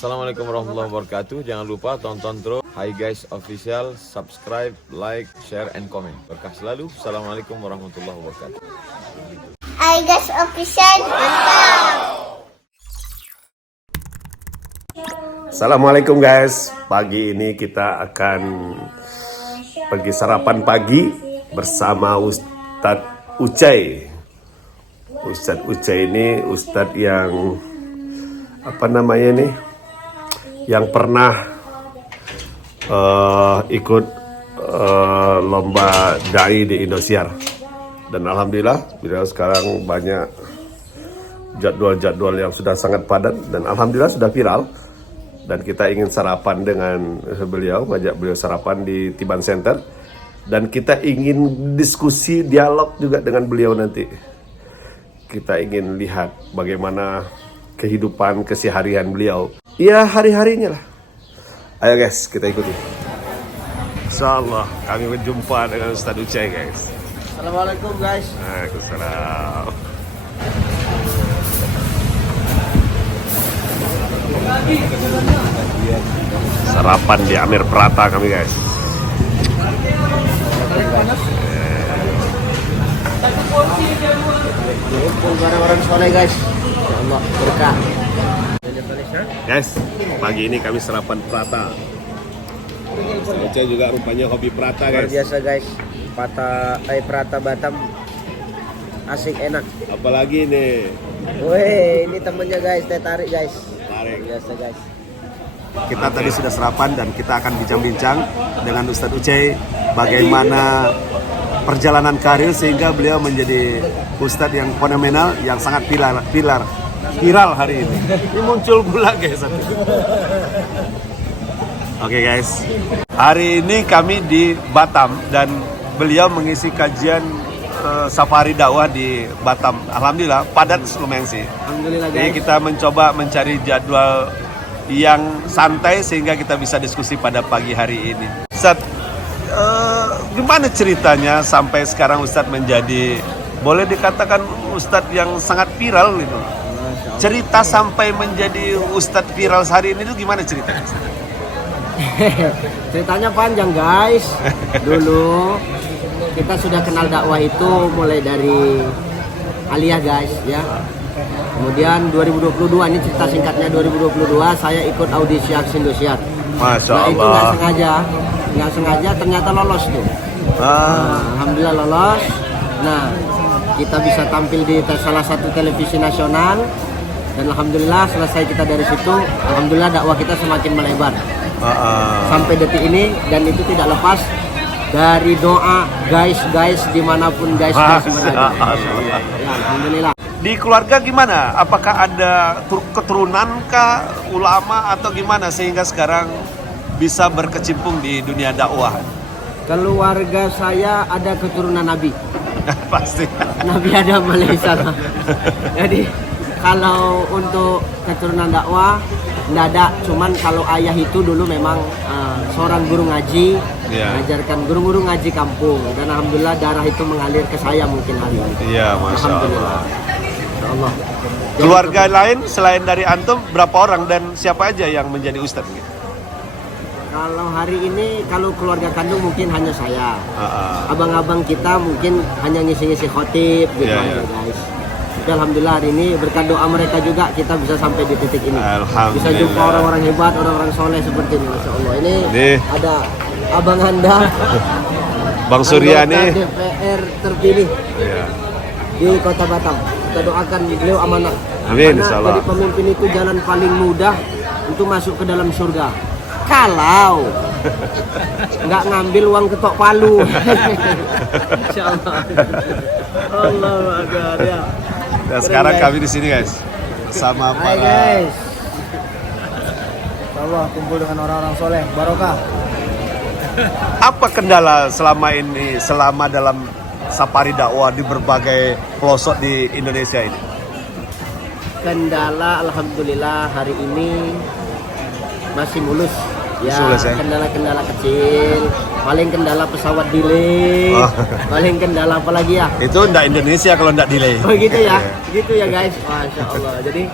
Assalamualaikum warahmatullahi wabarakatuh. Jangan lupa tonton terus Hi Guys Official, subscribe, like, share, and comment. Berkah selalu. Assalamualaikum warahmatullahi wabarakatuh. Hi Guys Official, mantap. Assalamualaikum guys. Pagi ini kita akan pergi sarapan pagi bersama Ustadz Ucai. Ustadz Ucai ini Ustadz yang yang pernah ikut lomba dai di Indosiar, dan alhamdulillah beliau sekarang banyak jadwal-jadwal yang sudah sangat padat dan alhamdulillah sudah viral. Dan kita ingin sarapan dengan beliau, ngajak beliau sarapan di Tiban Center, dan kita ingin diskusi dialog juga dengan beliau nanti. Kita ingin lihat bagaimana kehidupan keseharian beliau, ya hari-harinya lah. Ayo guys, kita ikuti. Insyaallah kami berjumpa dengan Ustadz Ucai guys. Assalamualaikum guys. Waalaikumsalam. Sarapan di Amir Prata kami guys. Kumpul bareng-bareng soleh guys. Ya Allah berkah. Guys, pagi ini kami sarapan Prata. Saya juga rupanya hobi Prata Luar guys. biasa guys. Prata Batam asik enak. Apalagi nih, Woi, ini temennya guys, teh tarik guys. tarik. Luar biasa guys. Kita tadi sudah sarapan dan kita akan bincang-bincang dengan Ustadz Ucai bagaimana perjalanan karir sehingga beliau menjadi Ustadz yang fenomenal, yang sangat viral hari ini. Ini muncul pula guys. Oke guys, hari ini kami di Batam dan beliau mengisi kajian safari dakwah di Batam. Alhamdulillah padat lumayan sih. Alhamdulillah Jadi guys. kita mencoba mencari jadwal yang santai sehingga kita bisa diskusi pada pagi hari ini. Ustadz, gimana ceritanya sampai sekarang Ustadz menjadi, boleh dikatakan Ustadz yang sangat viral gitu? Cerita sampai menjadi Ustadz viral hari ini itu gimana ceritanya? Ceritanya panjang guys. Dulu kita sudah kenal dakwah itu mulai dari aliyah guys ya. Kemudian 2022, ini cerita singkatnya, 2022 saya ikut audisi Aksi Indosiar. Masya Nah itu Allah. nggak sengaja ternyata lolos tuh. Nah, alhamdulillah lolos. Nah kita bisa tampil di salah satu televisi nasional dan alhamdulillah selesai kita dari situ. Alhamdulillah dakwah kita semakin melebar sampai detik ini, dan itu tidak lepas dari doa guys dimanapun guys berada. Ya, alhamdulillah. Di keluarga gimana? Apakah ada keturunan kah, ulama atau gimana sehingga sekarang bisa berkecimpung di dunia dakwah? Keluarga saya ada keturunan Nabi. Pasti. Nabi Adam alaihissalam. Jadi kalau untuk keturunan dakwah nggak ada, cuman kalau ayah itu dulu memang seorang guru ngaji, mengajarkan guru-guru ngaji kampung, dan alhamdulillah darah itu mengalir ke saya mungkin hari ini. Iya, Masya Alhamdulillah. Allah. Masya Allah. Keluarga lain selain dari antum berapa orang dan siapa aja yang menjadi ustadz? Kalau hari ini, kalau keluarga kandung mungkin hanya saya. Abang-abang kita mungkin hanya ngisi-ngisi khotib gitu aja guys. Tapi alhamdulillah hari ini berkat doa mereka juga kita bisa sampai di titik ini. Bisa jumpa orang-orang hebat, orang-orang soleh seperti ini, Masya Allah. Ini ada abang Anda, Bang Surya nih, DPR terpilih di Kota Batam. Kita doakan beliau amanah. Amin, Karena insyaallah. jadi pemimpin itu jalan paling mudah untuk masuk ke dalam surga. Kalau nggak ngambil uang ketok palu. Insyaallah. Allahu Akbar ya. Dan sekarang kami di sini guys bersama Hai para guys. Allah kumpul dengan orang-orang soleh, barokah. apa kendala selama ini selama dalam safari dakwah di berbagai pelosok di Indonesia ini? Kendala alhamdulillah hari ini masih mulus. Ya, Mulus, ya? kendala-kendala kecil, paling kendala pesawat delay, paling kendala apa lagi ya? Itu ndak Indonesia kalau ndak delay. Oh gitu ya, gitu ya guys. Masya Allah. Jadi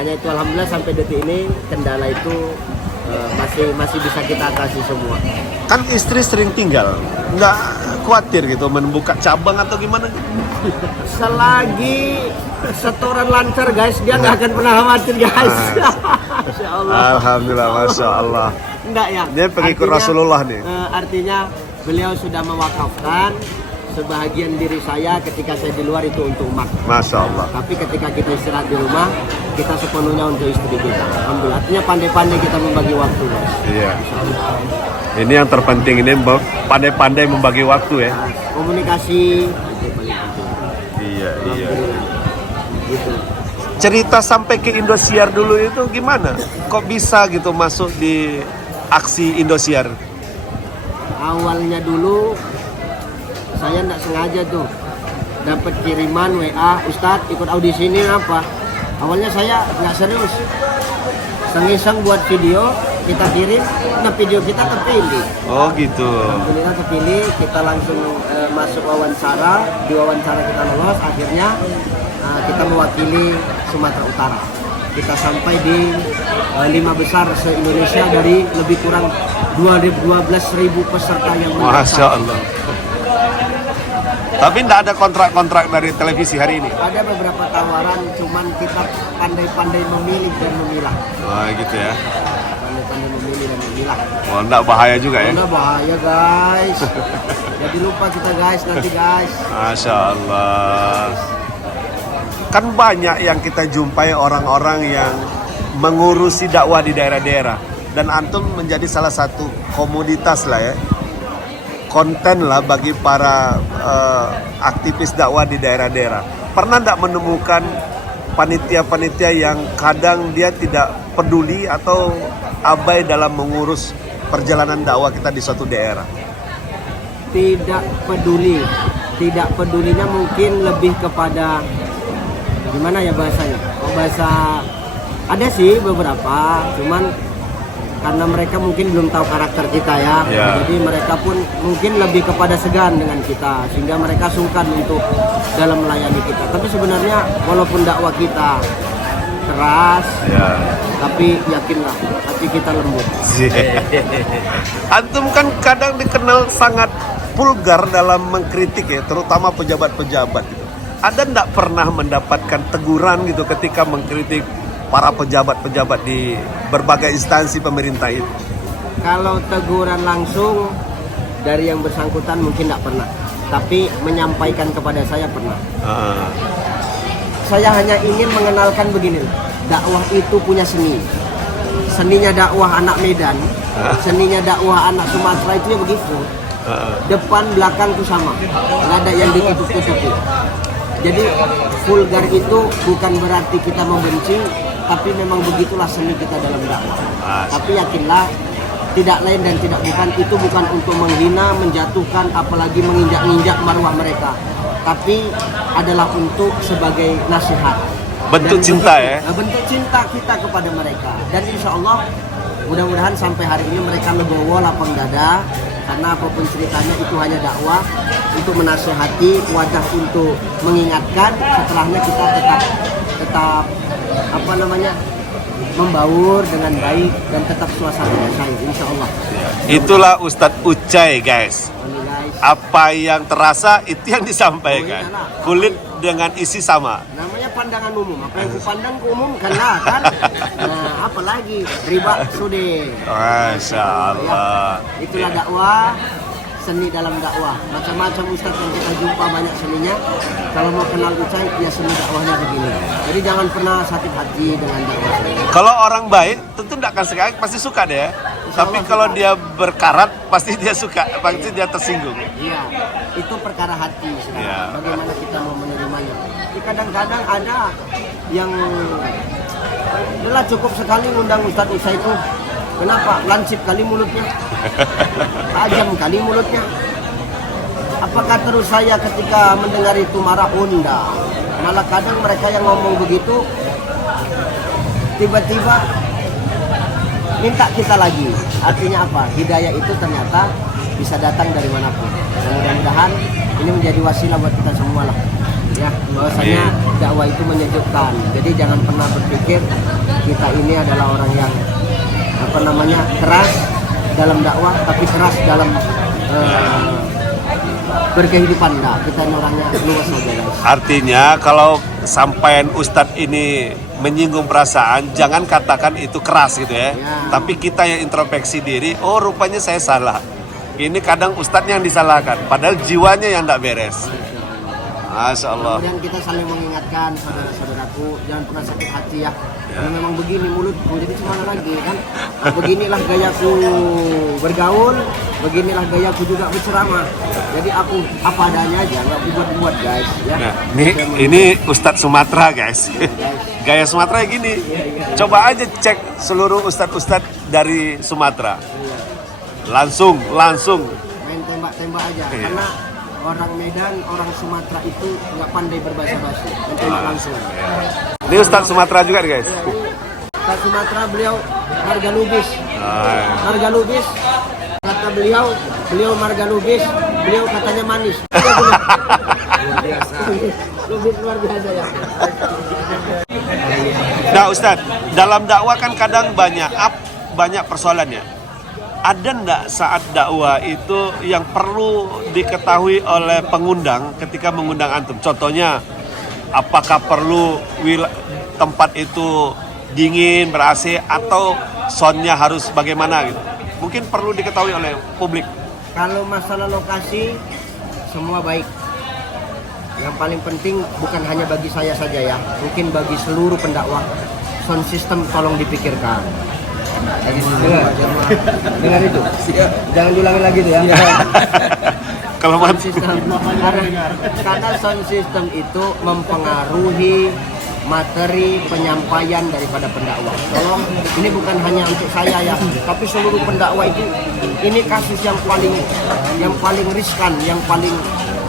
Hanya itu alhamdulillah sampai detik ini kendala itu masih bisa kita atasi semua. Kan istri sering tinggal, nggak khawatir gitu membuka cabang atau gimana? Selagi setoran lancar guys, dia nggak akan pernah khawatir guys. Masya Allah. Alhamdulillah, Masya Allah. Enggak ya. Dia pengikut Rasulullah nih. Artinya beliau sudah mewakafkan sebahagian diri saya ketika saya di luar itu untuk umat. Masya Allah. Tapi ketika kita istirahat di rumah, kita sepenuhnya untuk istri kita. Alhamdulillah. Artinya pandai-pandai kita membagi waktu guys. Iya. Ini yang terpenting, ini pandai-pandai membagi waktu ya. Nah, komunikasi itu paling penting. Iya, iya. Gitu. Cerita sampai ke Indosiar dulu itu gimana? Kok bisa gitu masuk di aksi Indosiar? Awalnya dulu saya tidak sengaja tuh dapat kiriman WA, Ustadz ikut audisi ini apa? Awalnya saya nggak serius, iseng-iseng buat video, kita kirim, nah video kita terpilih. Oh gitu. Alhamdulillah terpilih, kita langsung masuk wawancara, di wawancara kita lolos, akhirnya kita mewakili Sumatera Utara. Kita sampai di 5 besar se-Indonesia dari lebih kurang 12.000 peserta yang mendaftar. Masya Allah. Tapi tidak ada kontrak-kontrak dari televisi hari ini? Ada beberapa tawaran, cuman kita pandai-pandai memilih dan memilah. Oh gitu ya. Pandai-pandai memilih dan memilah. Oh enggak bahaya juga ya? Enggak bahaya guys. Jadi lupa kita guys nanti guys. Masya Allah. Kan banyak yang kita jumpai orang-orang yang mengurusi dakwah di daerah-daerah. Dan antum menjadi salah satu komoditas lah ya. Konten lah bagi para aktivis dakwah di daerah-daerah. Pernah tidak menemukan panitia-panitia yang kadang dia tidak peduli atau abai dalam mengurus perjalanan dakwah kita di suatu daerah? Tidak peduli. Tidak pedulinya mungkin lebih kepada gimana ya bahasanya? Oh, bahasa ada sih beberapa, cuman karena mereka mungkin belum tahu karakter kita ya. Jadi mereka pun mungkin lebih kepada segan dengan kita, sehingga mereka sungkan untuk dalam melayani kita. Tapi sebenarnya walaupun dakwah kita keras, tapi yakinlah hati kita lembut. Antum kan kadang dikenal sangat vulgar dalam mengkritik ya, terutama pejabat-pejabat gitu. Ada ndak pernah mendapatkan teguran gitu ketika mengkritik para pejabat-pejabat di berbagai instansi pemerintah itu? Kalau teguran langsung dari yang bersangkutan mungkin tidak pernah, tapi menyampaikan kepada saya pernah. Saya hanya ingin mengenalkan begini, dakwah itu punya seni. Seninya dakwah anak Medan, seninya dakwah anak Sumatera itu ya begitu. Depan belakang itu sama, nggak ada yang ditutup-tutupi. Jadi vulgar itu bukan berarti kita membenci, tapi memang begitulah seni kita dalam dakwah. Tapi yakinlah, tidak lain dan tidak bukan, itu bukan untuk menghina, menjatuhkan, apalagi menginjak-injak marwah mereka. Tapi adalah untuk sebagai nasihat. Bentuk cinta ya? Bentuk cinta kita kepada mereka. Dan insya Allah, mudah-mudahan sampai hari ini mereka legowo, lapang dada. Karena apapun ceritanya itu hanya dakwah untuk menasihati, wadah untuk mengingatkan. Setelahnya kita tetap apa namanya, membaur dengan baik dan tetap suasananya cair, insya Allah. Itulah Ustadz Ucai guys. Apa yang terasa itu yang disampaikan. Kulit dengan isi sama. Namanya pandangan umum. Apa yang kupandang kuumumkan lah kan. Nah, apalagi riba sudah. Masya Allah. Ya, itulah dakwah, seni dalam dakwah. Macam-macam ustadz yang kita jumpa banyak seninya. Kalau mau kenal Ucai, ya seni dakwahnya begini. Jadi jangan pernah sakit hati dengan dakwah. Kalau orang baik tentu tidak akan sekali pasti suka deh ya. Tapi kalau dia berkarat pasti dia suka, pasti dia tersinggung. Iya, itu perkara hati sekarang. Bagaimana kita mau menerimanya. Jadi kadang-kadang ada yang adalah cukup sekali undang Ustadz Ucai itu. Kenapa? Lancip kali mulutnya, tajam kali mulutnya. Apakah terus saya ketika mendengar itu marah? Unda. Malah kadang mereka yang ngomong begitu tiba-tiba minta kita lagi. Artinya apa? Hidayah itu ternyata bisa datang dari manapun. Dan mudah-mudahan ini menjadi wasilah buat kita semua lah. Ya, bahwasanya dakwah itu menyejukkan. Jadi jangan pernah berpikir kita ini adalah orang yang keras dalam dakwah, tapi keras dalam berkehidupan. Nah, kita ini orangnya luas saja, guys. Artinya kalau sampaian Ustadz ini menyinggung perasaan, jangan katakan itu keras gitu ya. Tapi kita yang introspeksi diri, oh rupanya saya salah. Ini kadang Ustadznya yang disalahkan, padahal jiwanya yang tidak beres. Masya Allah. Kemudian kita saling mengingatkan saudara-saudaraku, jangan pernah sakit hati ya. Karena memang begini mulutku, jadi gimana lagi kan? Nah, beginilah gayaku bergaul, beginilah gayaku juga berceramah. Jadi aku apa adanya aja, nggak buat-buat guys. Ya. Nah, ini Ustadz Sumatera guys. Gaya Sumatera gini. Coba aja cek seluruh Ustadz dari Sumatera. Langsung. Main tembak-tembak aja. Karena orang Medan, orang Sumatera itu nggak pandai berbahasa basi, tembak langsung. Ini Ustadz Sumatera juga nih guys. Ustadz Sumatera beliau marga lubis. Marga lubis. Kata beliau marga lubis. Beliau katanya manis. Luar biasa. Lubis luar biasa ya. Nah Ustadz, dalam dakwah kan kadang banyak persoalannya. Ada enggak saat dakwah itu yang perlu diketahui oleh pengundang ketika mengundang antum? Contohnya, apakah perlu tempat itu dingin, ber-AC, atau soundnya harus bagaimana gitu? Mungkin perlu diketahui oleh publik. Kalau masalah lokasi, semua baik. Yang paling penting bukan hanya bagi saya saja ya, mungkin bagi seluruh pendakwah, sound system tolong dipikirkan. Dengar itu, jangan diulangi lagi tuh ya. Kalau sound system, karena sound system itu mempengaruhi materi penyampaian daripada pendakwah. Tolong, ini bukan hanya untuk saya ya, tapi seluruh pendakwah itu, ini kasus yang paling riskan, yang paling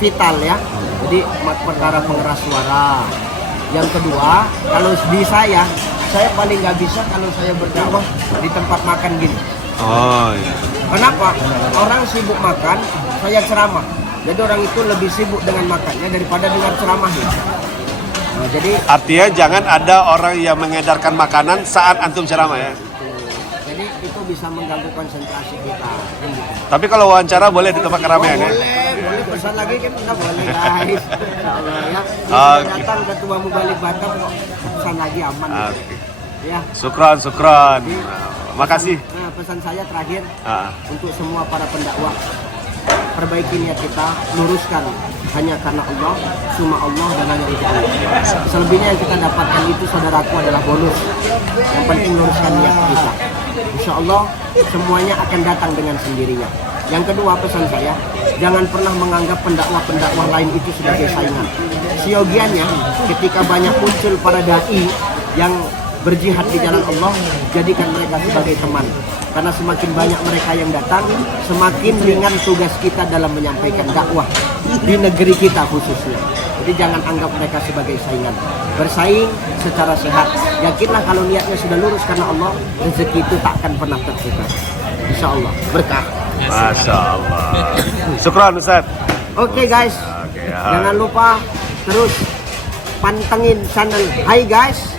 vital ya. Jadi perkara pengeras suara. Yang kedua, kalau di saya paling nggak bisa kalau saya berdakwah di tempat makan gini. Oh iya. Kenapa? Orang sibuk makan, saya ceramah. Jadi orang itu lebih sibuk dengan makannya daripada dengan ceramahnya. Nah, jadi artinya jangan ada orang yang mengedarkan makanan saat antum ceramah ya. Jadi itu bisa mengganggu konsentrasi kita. Tapi kalau wawancara boleh di tempat keramaian ya? Boleh pesan lagi kan kita boleh guys. Insyaallah ya. Datang ketuamu balik Batam kok pesan lagi aman. Ya. Syukran. Makasih. Nah, pesan saya terakhir untuk semua para pendakwah, perbaiki niat kita, luruskan hanya karena Allah, cuma Allah dan hanya untuk Allah. Selebihnya yang kita dapatkan itu saudaraku adalah bonus. Yang penting luruskan niat kita. Insya Allah semuanya akan datang dengan sendirinya. Yang kedua pesan saya, jangan pernah menganggap pendakwah lain itu sebagai saingan. Siogiannya ketika banyak muncul para dai yang berjihad di jalan Allah, jadikan mereka sebagai teman. Karena semakin banyak mereka yang datang, semakin ringan tugas kita dalam menyampaikan dakwah di negeri kita khususnya. Jadi jangan anggap mereka sebagai saingan. Bersaing secara sehat. Yakinlah kalau niatnya sudah lurus karena Allah, rezeki itu tak akan pernah tertukar. Insya Allah berkah. Masya Allah. Syukran Ustaz. Oke guys, jangan lupa terus pantengin channel Hai Guys.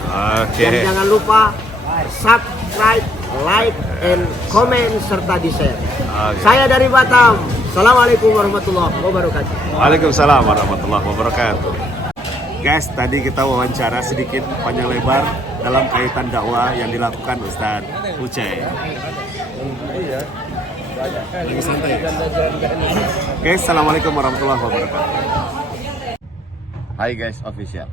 Dan jangan lupa subscribe, like, and comment serta di-share. Saya dari Batam. Assalamualaikum warahmatullahi wabarakatuh. Waalaikumsalam warahmatullahi wabarakatuh. Guys, tadi kita wawancara sedikit panjang lebar dalam kaitan dakwah yang dilakukan Ustaz Ucai. Oke, assalamualaikum warahmatullahi wabarakatuh. Hai guys official.